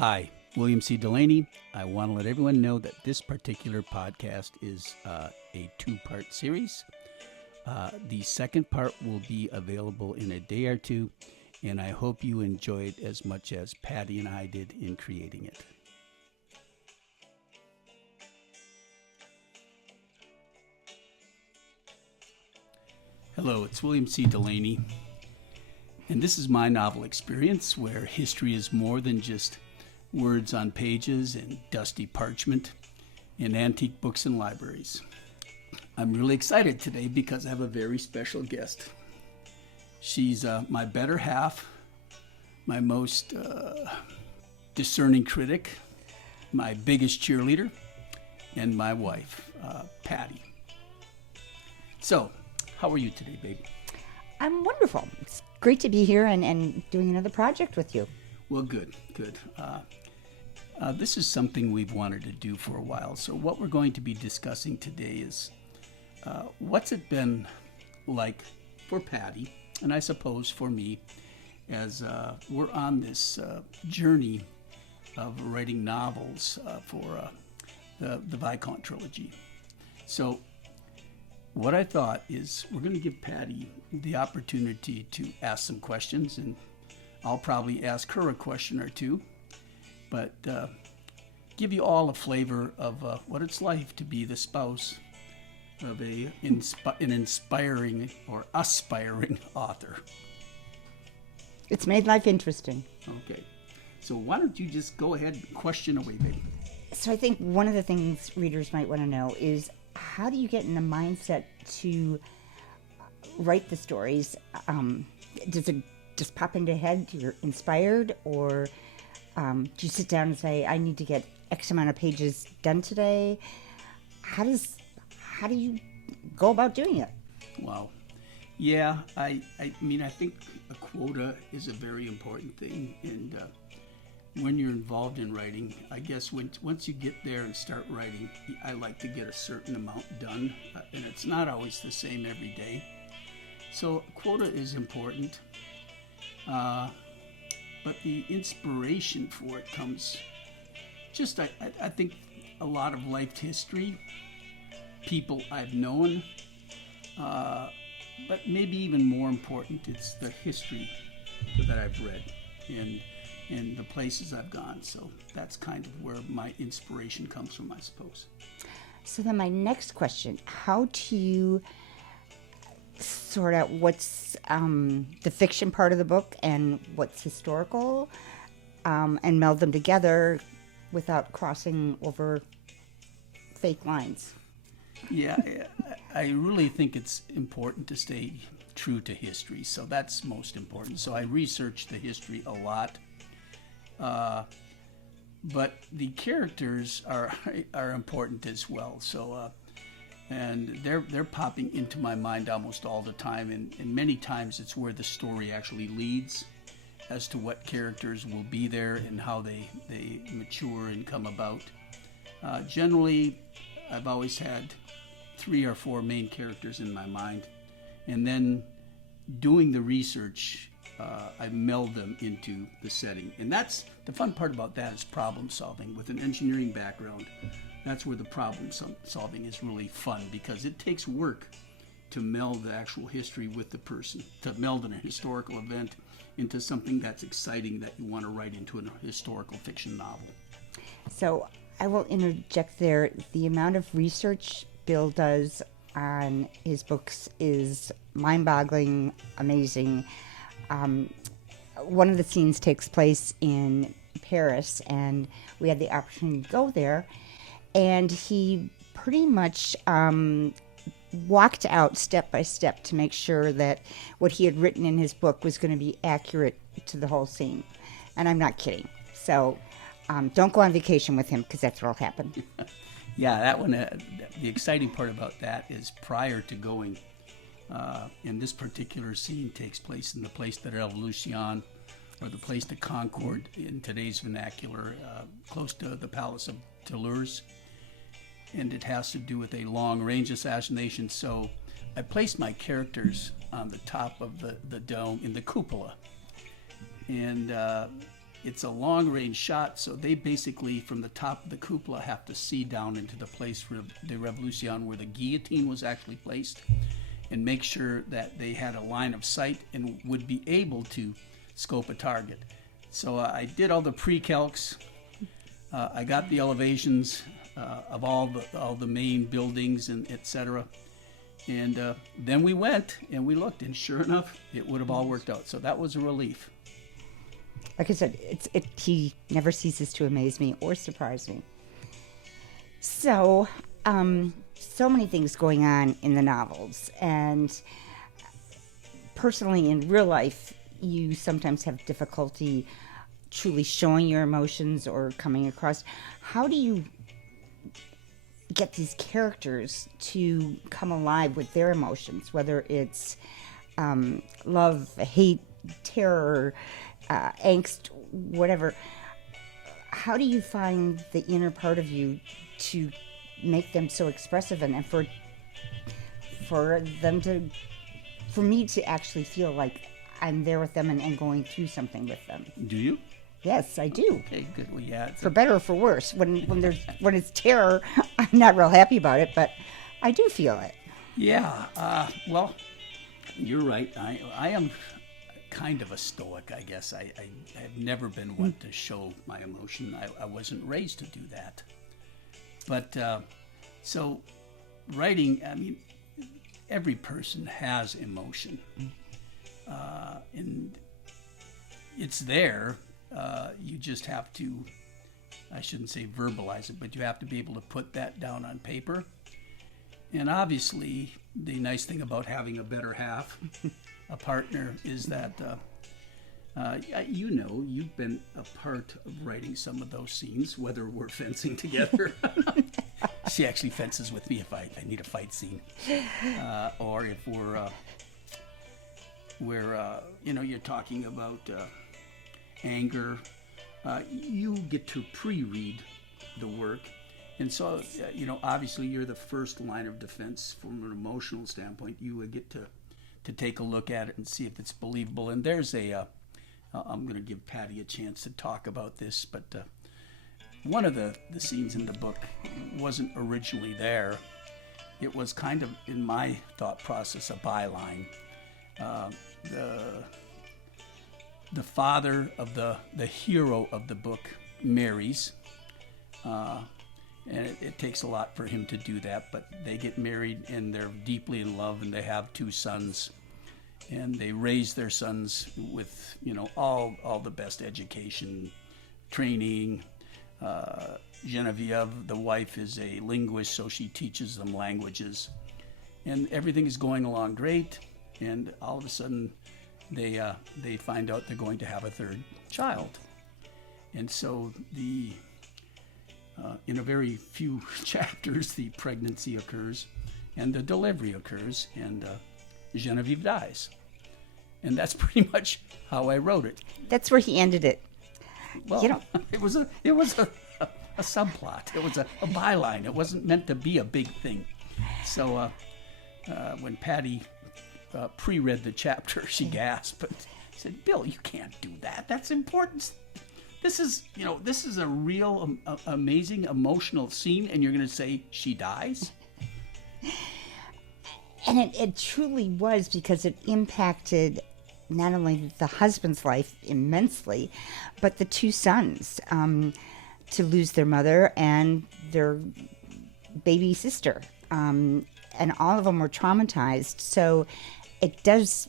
Hi, William C. Delaney. I want to let everyone know that this particular podcast is a two-part series. The second part will be available in a day or two, and I hope you enjoy it as much as Patti and I did in creating it. Hello, it's William C. Delaney, and this is my novel experience where history is more than just words on pages and dusty parchment in antique books and libraries. I'm really excited today because I have a very special guest. She's my better half, my most discerning critic, my biggest cheerleader, and my wife, Patti. So, how are you today, baby? I'm wonderful. It's great to be here and doing another project with you. Well, good. This is something we've wanted to do for a while. So what we're going to be discussing today is what's it been like for Patti, and I suppose for me, as we're on this journey of writing novels for the Viscount trilogy. So what I thought is we're going to give Patti the opportunity to ask some questions, and I'll probably ask her a question or two, but give you all a flavor of what it's like to be the spouse of an inspiring or aspiring author. It's made life interesting. Okay, so why don't you just go ahead and question away, baby. So I think one of the things readers might want to know is how do you get in the mindset to write the stories? Does it just pop into your head? You're inspired, or do you sit down and say, I need to get X amount of pages done today? How do you go about doing it? Wow. Yeah, I mean, I think a quota is a very important thing. And when you're involved in writing, I guess once you get there and start writing, I like to get a certain amount done. And it's not always the same every day. So a quota is important. But the inspiration for it comes just, I think, a lot of life history, people I've known, but maybe even more important, it's the history that I've read and the places I've gone. So that's kind of where my inspiration comes from, I suppose. So then my next question, how do you sort out what's the fiction part of the book and what's historical, and meld them together without crossing over fake lines? Yeah, I really think it's important to stay true to history, so that's most important. So I research the history a lot, but the characters are important as well. So and they're popping into my mind almost all the time, and many times it's where the story actually leads as to what characters will be there and how they mature and come about. Generally, I've always had 3 or 4 main characters in my mind, and then doing the research, I meld them into the setting. And that's the fun part about that, is problem solving. With an engineering background, that's where the problem solving is really fun, because it takes work to meld the actual history with the person, to meld an historical event into something that's exciting that you want to write into a historical fiction novel. So I will interject there. The amount of research Bill does on his books is mind-boggling, amazing. One of the scenes takes place in Paris, and we had the opportunity to go there, and he pretty much walked out step by step to make sure that what he had written in his book was going to be accurate to the whole scene. And I'm not kidding. So don't go on vacation with him, because that's what will happen. Yeah, that one, the exciting part about that is prior to going, and this particular scene takes place in the Place de la Revolution, or the Place de Concorde in today's vernacular, close to the Palace of Toulouse. And it has to do with a long-range assassination. So I placed my characters on the top of the dome in the cupola. And it's a long-range shot, so they basically, from the top of the cupola, have to see down into the place where the Revolution, where the guillotine was actually placed, and make sure that they had a line of sight and would be able to scope a target. So I did all the pre-calcs. I got the elevations of all the main buildings and etc. And then we went and we looked, and sure enough, it would have all worked out. So that was a relief. Like I said, he never ceases to amaze me or surprise me. So, so many things going on in the novels, and personally in real life, you sometimes have difficulty truly showing your emotions or coming across. How do you get these characters to come alive with their emotions, whether it's love, hate, terror, angst, whatever? How do you find the inner part of you to make them so expressive, and for me to actually feel like I'm there with them and going through something with them? Do you? Yes, I do. Okay, good. Well, yeah. For better or for worse. When it's terror, I'm not real happy about it, but I do feel it. Yeah. Well, you're right. I am kind of a stoic, I guess. I have never been one to show my emotion. I wasn't raised to do that. But so writing, I mean, every person has emotion, and it's there. You just have to, I shouldn't say verbalize it, but you have to be able to put that down on paper. And obviously, the nice thing about having a better half, a partner, is that, you've been a part of writing some of those scenes, whether we're fencing together. She actually fences with me if I need a fight scene. Or if you're talking about anger, you get to pre-read the work. And so, obviously you're the first line of defense from an emotional standpoint. You would get to take a look at it and see if it's believable. And there's I'm going to give Patti a chance to talk about this, but one of the scenes in the book wasn't originally there. It was kind of, in my thought process, a byline. The father of the hero of the book marries, and it takes a lot for him to do that, but they get married and they're deeply in love, and they have 2 sons, and they raise their sons with all the best education, training. Genevieve, the wife, is a linguist, so she teaches them languages, and everything is going along great, and all of a sudden they find out they're going to have a 3rd child. And so in a very few chapters, the pregnancy occurs and the delivery occurs, and Genevieve dies. And that's pretty much how I wrote it. That's where he ended it. Well, it was a subplot. It was a byline. It wasn't meant to be a big thing. So when Patti pre-read the chapter, she gasped and said, "Bill, you can't do that. That's important. This is a real amazing emotional scene, and you're going to say she dies?" And it truly was, because it impacted not only the husband's life immensely, but the 2 sons, to lose their mother and their baby sister. And all of them were traumatized. So it is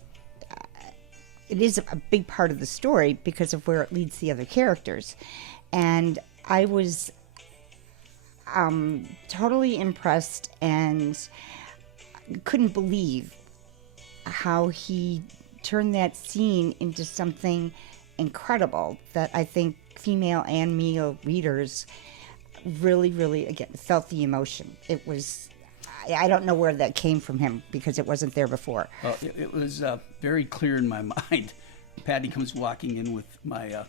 a big part of the story because of where it leads the other characters. And I was totally impressed and couldn't believe how he turned that scene into something incredible that I think female and male readers really, really, again, felt the emotion. It was, I don't know where that came from him, because it wasn't there before. Well, it was very clear in my mind. Patti comes walking in with my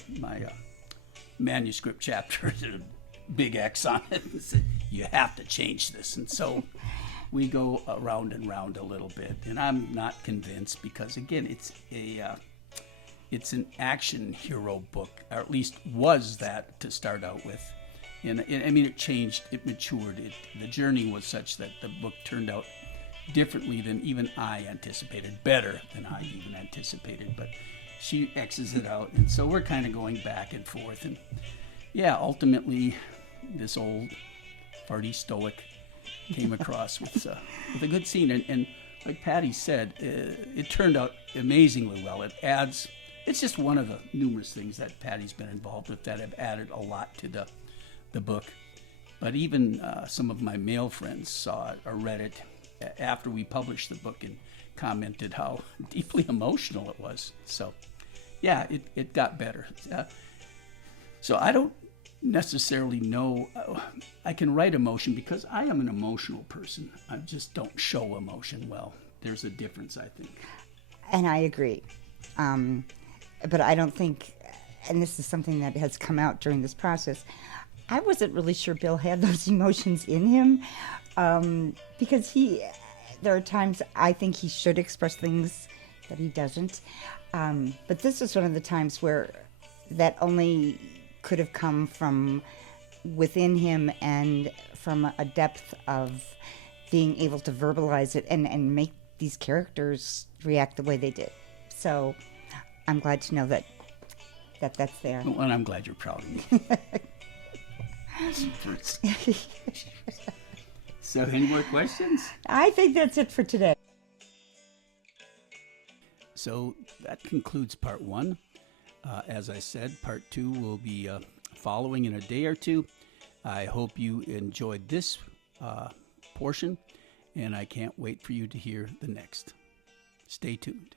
manuscript chapter, big X on it, and said, "You have to change this." And so we go around and round a little bit, and I'm not convinced, because again, it's it's an action hero book, or at least was that to start out with. And it changed, it matured. The journey was such that the book turned out differently than even I anticipated, better than I even anticipated. But she X's it out, and so we're kind of going back and forth. And yeah, ultimately, this old farty stoic came across with a good scene. And like Patti said, it turned out amazingly well. It's just one of the numerous things that Patti's been involved with that have added a lot to the book. But even some of my male friends saw it or read it after we published the book and commented how deeply emotional it was. So yeah, it got better. So I don't necessarily know. I can write emotion because I am an emotional person. I just don't show emotion well. There's a difference, I think. And I agree. But I don't think, and this is something that has come out during this process, I wasn't really sure Bill had those emotions in him, because there are times I think he should express things that he doesn't. But this is one of the times where that only could have come from within him and from a depth of being able to verbalize it and make these characters react the way they did. So I'm glad to know that's there. Well, and I'm glad you're proud of me. So, any more questions? I think that's it for today. So that concludes part one. As I said, part two will be following in a day or two. I hope you enjoyed this portion, and I can't wait for you to hear the next. Stay tuned.